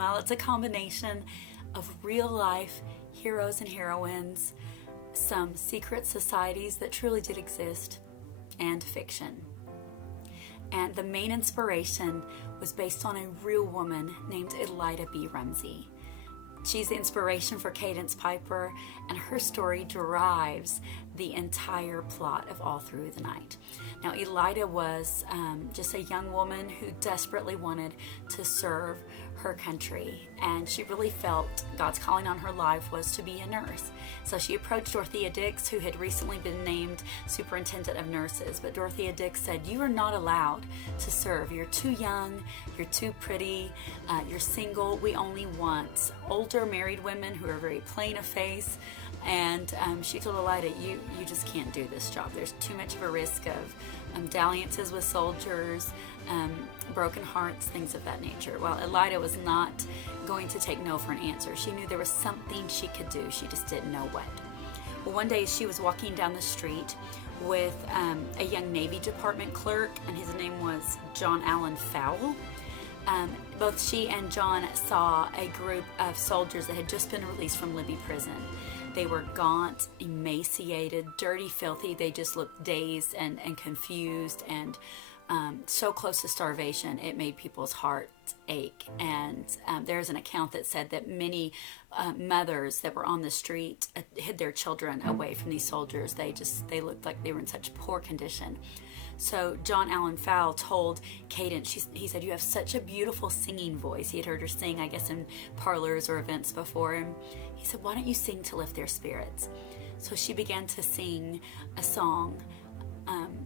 Well, it's a combination of real life heroes and heroines, some secret societies that truly did exist, and fiction. And the main inspiration was based on a real woman named Elida B. Rumsey. She's the inspiration for Cadence Piper, and her story derives the entire plot of All Through the Night. Now, Elida was just a young woman who desperately wanted to serve her country, and she really felt God's calling on her life was to be a nurse. So she approached Dorothea Dix, who had recently been named superintendent of nurses. But Dorothea Dix said, "You are not allowed to serve. You're too young, you're too pretty, you're single. We only want older married women who are very plain of face." And she told Elida, you just can't do this job. There's too much of a risk of dalliances with soldiers, broken hearts, things of that nature. Well, Elida was not going to take no for an answer. She knew there was something she could do. She just didn't know what. Well, one day she was walking down the street with a young Navy Department clerk, and his name was John Allen Fowle. Both she and John saw a group of soldiers that had just been released from Libby prison. They were gaunt, emaciated, dirty, filthy. They just looked dazed and confused and so close to starvation, it made people's hearts ache. And there's an account that said that many mothers that were on the street hid their children away from these soldiers. They looked like they were in such poor condition. So John Allen Fowle told Cadence, he said, "You have such a beautiful singing voice." He had heard her sing, I guess, in parlors or events before. And he said, "Why don't you sing to lift their spirits?" So she began to sing a song.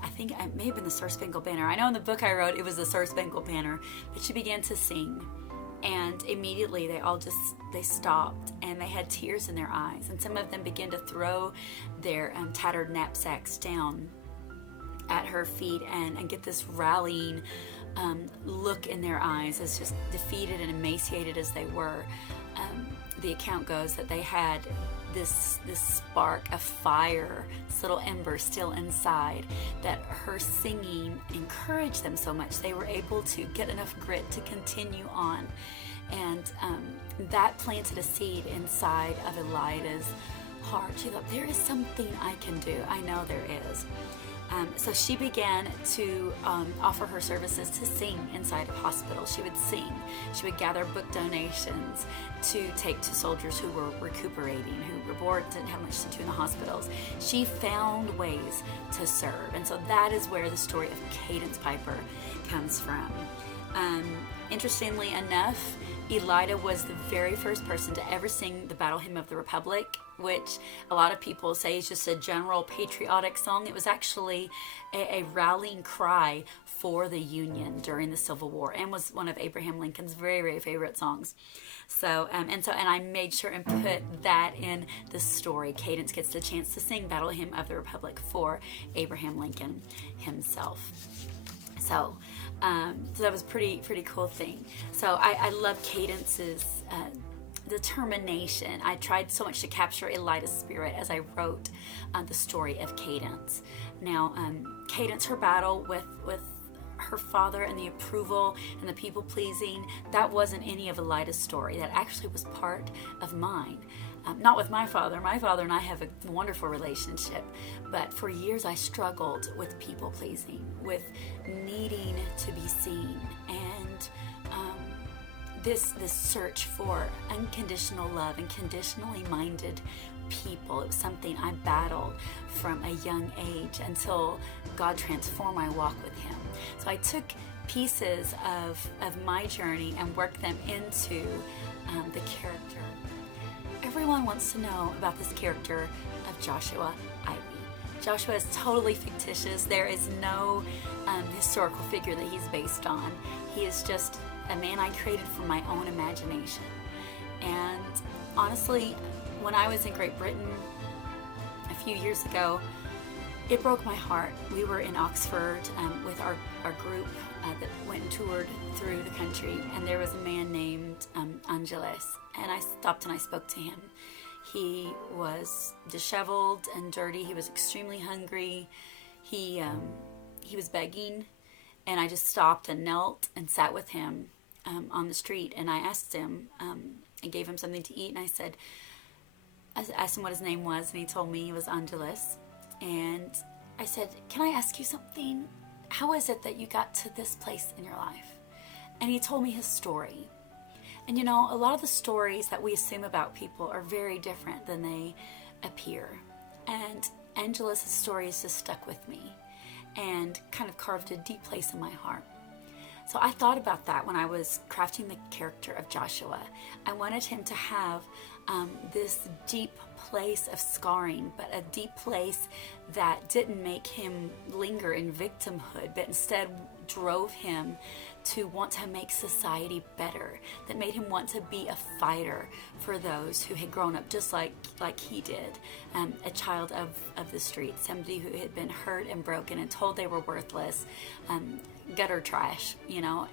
I think it may have been the Star Spangled Banner. I know in the book I wrote it was the Star Spangled Banner, but she began to sing. And immediately they stopped, and they had tears in their eyes. And some of them began to throw their tattered knapsacks down at her feet and get this rallying look in their eyes, as just defeated and emaciated as they were. The account goes that they had this spark of fire, this little ember still inside, that her singing encouraged them so much they were able to get enough grit to continue on. And that planted a seed inside of Elida's heart. She thought, there is something I can do. I know there is. So she began to offer her services to sing inside of hospitals. She would sing. She would gather book donations to take to soldiers who were recuperating, who were bored, didn't have much to do in the hospitals. She found ways to serve. And so that is where the story of Cadence Piper comes from. Interestingly enough, Elida was the very first person to ever sing the Battle Hymn of the Republic, which a lot of people say is just a general patriotic song. It was actually a rallying cry for the Union during the Civil War, and was one of Abraham Lincoln's very, very favorite songs. So, and I made sure and put that in the story. Cadence gets the chance to sing Battle Hymn of the Republic for Abraham Lincoln himself. So that was pretty cool thing. So I love Cadence's determination. I tried so much to capture Elida's spirit as I wrote the story of Cadence. Now, Cadence, her battle with her father and the approval and the people pleasing, that wasn't any of Elida's story. That actually was part of mine. Not with my father. My father and I have a wonderful relationship, but for years I struggled with people pleasing, with needing to be seen, and this search for unconditional love and conditionally minded people. It was something I battled from a young age until God transformed my walk with Him. So I took pieces of my journey and worked them into the character. Everyone wants to know about this character of Joshua Ivey. Joshua is totally fictitious. There is no historical figure that he's based on. He is just a man I created from my own imagination. And honestly, when I was in Great Britain a few years ago, it broke my heart. We were in Oxford with our group that went and toured through the country, and there was a man named Angeles, and I stopped and I spoke to him. He was disheveled and dirty. He was extremely hungry. He was begging, and I just stopped and knelt and sat with him on the street, and I asked him and gave him something to eat, and I asked him what his name was, and he told me he was Angeles. And I said, can I ask you something? How is it that you got to this place in your life? And he told me his story. And you know, a lot of the stories that we assume about people are very different than they appear. And Angeles' story has just stuck with me and kind of carved a deep place in my heart. So I thought about that when I was crafting the character of Joshua. I wanted him to have this deep place of scarring, but a deep place that didn't make him linger in victimhood, but instead drove him to want to make society better, that made him want to be a fighter for those who had grown up just like he did, a child of the streets, somebody who had been hurt and broken and told they were worthless, gutter trash, you know,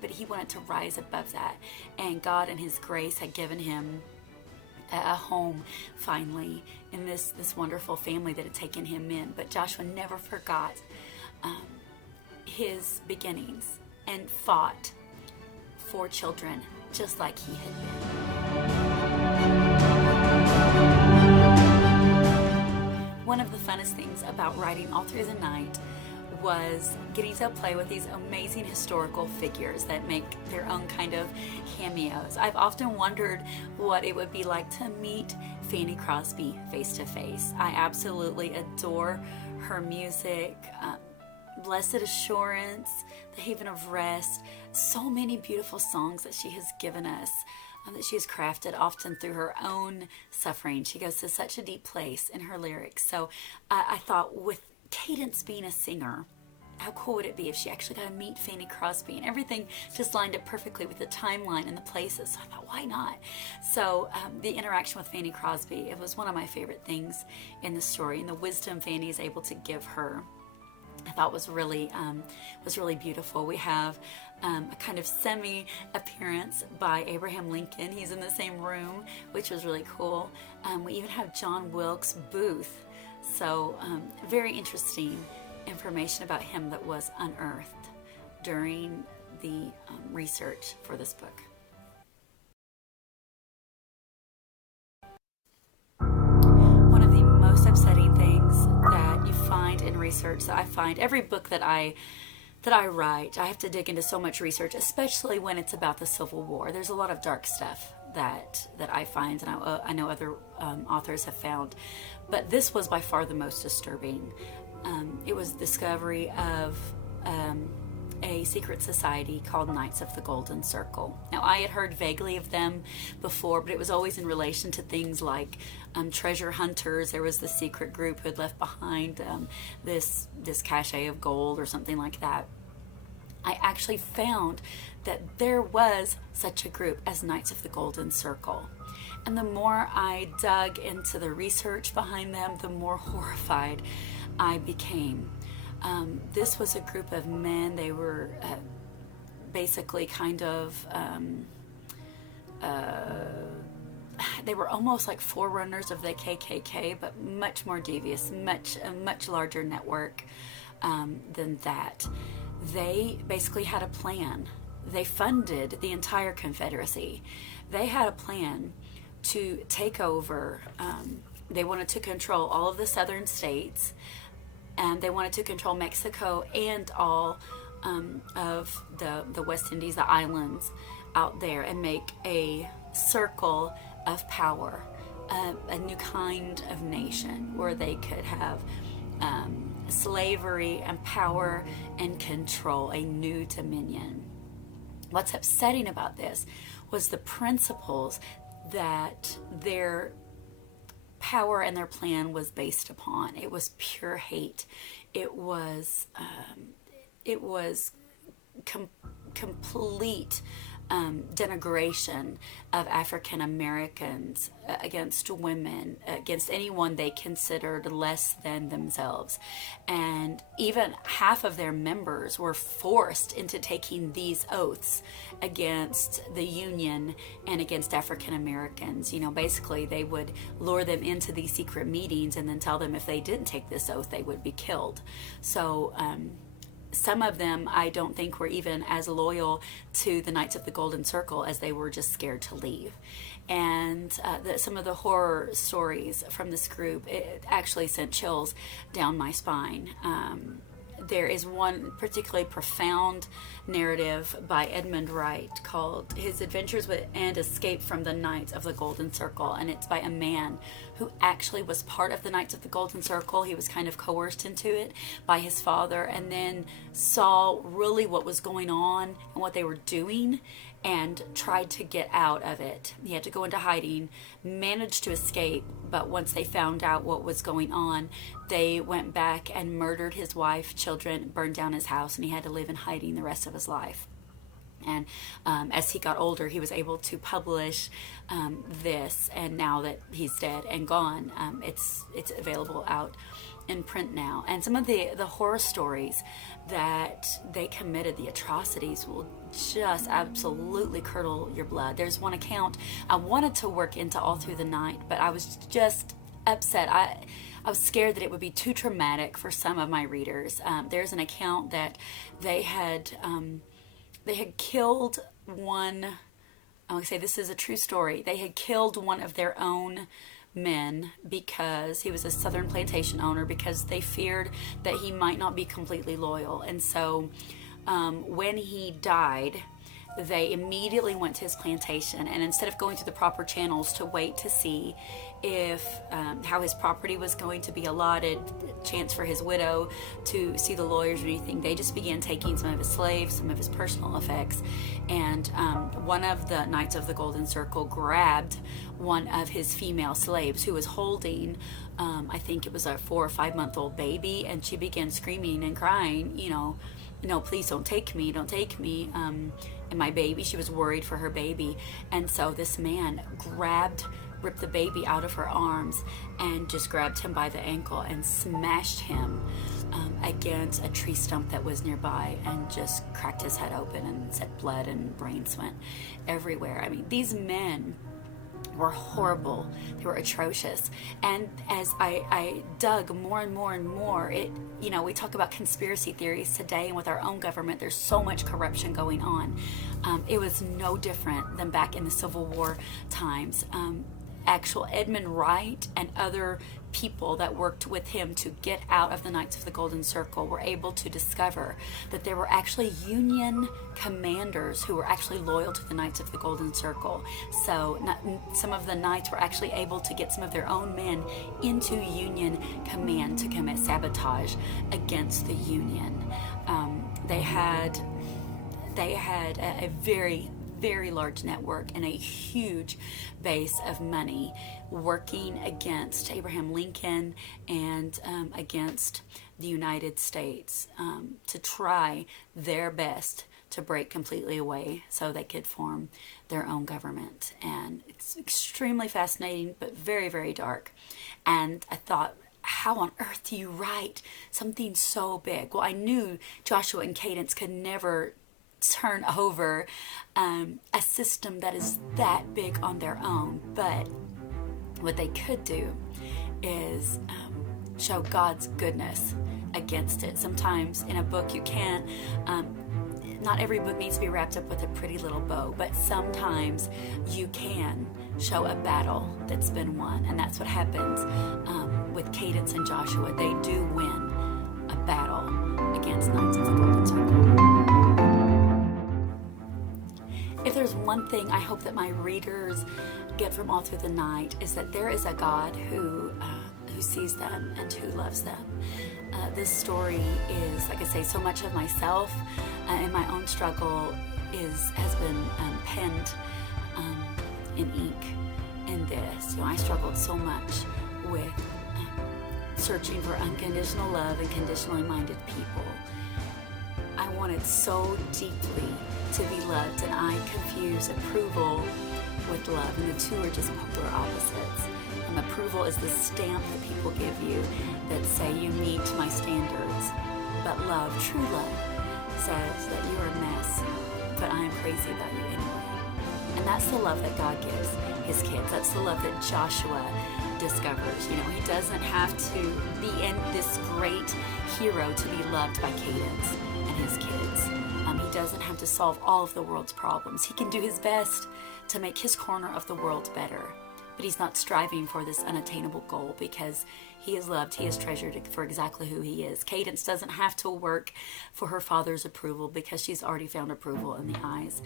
but he wanted to rise above that. And God in his grace had given him a home finally in this wonderful family that had taken him in. But Joshua never forgot his beginnings and fought for children just like he had been. One of the funnest things about writing all through the night was getting to play with these amazing historical figures that make their own kind of cameos. I've often wondered what it would be like to meet Fanny Crosby face to face. I absolutely adore her music, Blessed Assurance, The Haven of Rest, so many beautiful songs that she has given us, that she has crafted often through her own suffering. She goes to such a deep place in her lyrics. So I thought, with Cadence being a singer, how cool would it be if she actually got to meet Fanny Crosby? And everything just lined up perfectly with the timeline and the places. So I thought, why not? So the interaction with Fanny Crosby, it was one of my favorite things in the story, and the wisdom Fanny is able to give her, I thought was really beautiful. We have a kind of semi-appearance by Abraham Lincoln. He's in the same room, which was really cool. We even have John Wilkes Booth. So very interesting information about him that was unearthed during the research for this book. One of the most upsetting things that you find in research, that I find every book that I write, I have to dig into so much research, especially when it's about the Civil War. There's a lot of dark stuff that I find, and I know other authors have found, but this was by far the most disturbing. It was the discovery of a secret society called Knights of the Golden Circle. Now, I had heard vaguely of them before, but it was always in relation to things like treasure hunters. There was the secret group who had left behind this cache of gold or something like that. I actually found that there was such a group as Knights of the Golden Circle. And the more I dug into the research behind them, the more horrified I became. This was a group of men. They were basically kind of, they were almost like forerunners of the KKK, but much more devious, a much larger network than that. They basically had a plan. They funded the entire Confederacy. They had a plan to take over. They wanted to control all of the southern states, and they wanted to control Mexico and all of the West Indies, the islands out there, and make a circle of power, a new kind of nation where they could have slavery and power and control, a new dominion. What's upsetting about this was the principles that their power and their plan was based upon. It was pure hate. It was complete denigration of African Americans against women, against anyone they considered less than themselves. And even half of their members were forced into taking these oaths against the Union and against African Americans. You know, basically they would lure them into these secret meetings and then tell them if they didn't take this oath, they would be killed. So some of them I don't think were even as loyal to the Knights of the Golden Circle as they were just scared to leave. And some of the horror stories from this group, it actually sent chills down my spine. There is one particularly profound narrative by Edmund Wright called His Adventures with and Escape from the Knights of the Golden Circle. And it's by a man who actually was part of the Knights of the Golden Circle. He was kind of coerced into it by his father, and then saw really what was going on and what they were doing, and tried to get out of it. He had to go into hiding, managed to escape, but once they found out what was going on, they went back and murdered his wife, children, burned down his house, and he had to live in hiding the rest of his life. And as he got older, he was able to publish this, and now that he's dead and gone, it's available out in print now. And some of the horror stories that they committed, the atrocities, will just absolutely curdle your blood. There's one account I wanted to work into all through the night, but I was just upset. I was scared that it would be too traumatic for some of my readers. There's an account that they had killed one. I would say this is a true story. They had killed one of their own men because he was a southern plantation owner, because they feared that he might not be completely loyal. And so when he died, they immediately went to his plantation, and instead of going through the proper channels to wait to see if how his property was going to be allotted, chance for his widow to see the lawyers or anything, they just began taking some of his slaves, some of his personal effects. And one of the Knights of the Golden Circle grabbed one of his female slaves who was holding I think it was a 4 or 5 month old baby, and she began screaming and crying, no, please don't take me, and my baby. She was worried for her baby. And so this man ripped the baby out of her arms and just grabbed him by the ankle and smashed him against a tree stump that was nearby, and just cracked his head open, and said blood and brains went everywhere. I mean, these men were horrible. They were atrocious. And as I dug more and more and more, we talk about conspiracy theories today, and with our own government, there's so much corruption going on. It was no different than back in the Civil War times. Actual Edmund Wright and other people that worked with him to get out of the Knights of the Golden Circle were able to discover that there were actually Union commanders who were actually loyal to the Knights of the Golden Circle. So some of the Knights were actually able to get some of their own men into Union command to commit sabotage against the Union. They had a very, very large network and a huge base of money working against Abraham Lincoln and against the United States to try their best to break completely away so they could form their own government. And it's extremely fascinating, but very, very dark. And I thought, how on earth do you write something so big? Well, I knew Joshua and Cadence could never turn over a system that is that big on their own, but what they could do is show God's goodness against it. Sometimes in a book you can, not every book needs to be wrapped up with a pretty little bow, but sometimes you can show a battle that's been won, and that's what happens with Cadence and Joshua. They do win a battle against Knights of the Golden Circle. If there's one thing I hope that my readers get from All Through the Night, is that there is a God who sees them and who loves them. This story is, like I say, so much of myself and my own struggle has been penned in ink in this. I struggled so much with searching for unconditional love and conditionally minded people. I wanted so deeply to be loved, and I confuse approval with love, and the two are just polar opposites. Approval is the stamp that people give you that say you meet my standards, but love, true love, says that you're a mess, but I am crazy about you anyway. And that's the love that God gives his kids. That's the love that Joshua discovers. He doesn't have to be in this great hero to be loved by Cadence and his kids. He doesn't have to solve all of the world's problems. He can do his best to make his corner of the world better. But he's not striving for this unattainable goal because he is loved, he is treasured for exactly who he is. Cadence doesn't have to work for her father's approval because she's already found approval in the eyes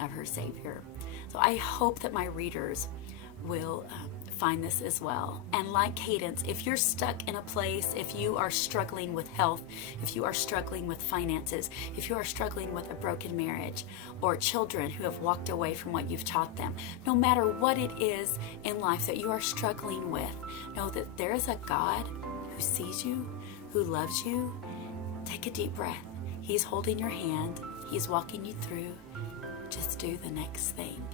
of her Savior. So I hope that my readers will find this as well. And like Cadence, if you're stuck in a place, if you are struggling with health, if you are struggling with finances, if you are struggling with a broken marriage, or children who have walked away from what you've taught them, no matter what it is in life that you are struggling with, know that there is a God who sees you, who loves you. Take a deep breath. He's holding your hand. He's walking you through. Just do the next thing.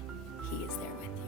He is there with you.